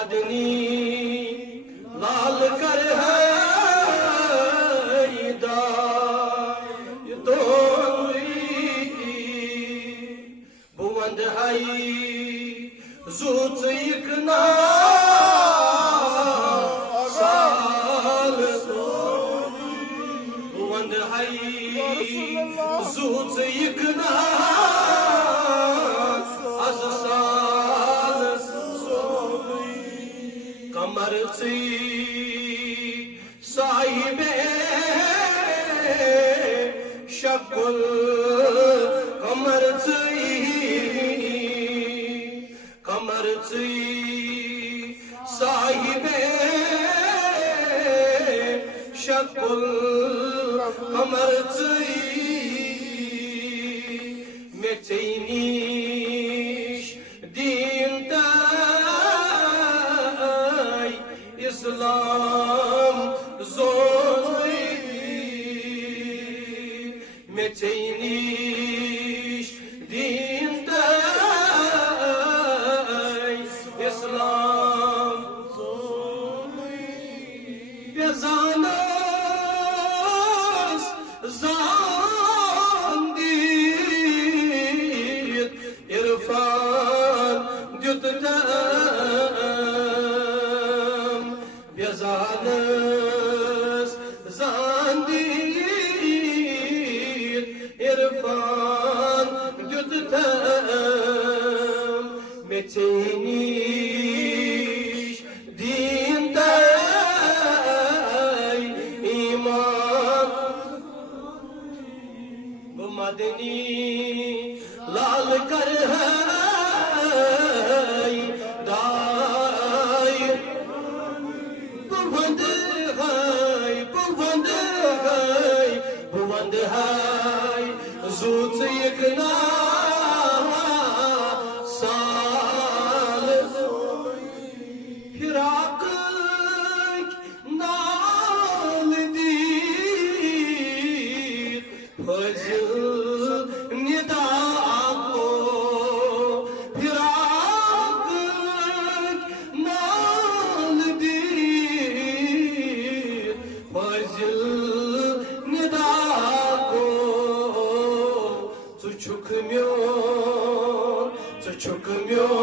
मदनी लाल कर है बुवंद हई ज़ूत इकना साल बुवंद हई ज़ूत इकना az साल कमर ची साहिबे शकुल कमर ची साहिबे शकुल कमर ची में चैनीश दीन ताई इस्लाम जोई में चैनीश दीन ताई इस्लाम जोई बेजानस जांदीत इरफान जुत तम बेजानस जांदीत इरफान जुत तम में चैनीश दीन ताई ईमान मदनी लाल कर है दाई बुवंद है ज़ूत इकना साल फिराक नाल दी फजल निदा को फिराक नाल दी फजल निदा को चुक म्योन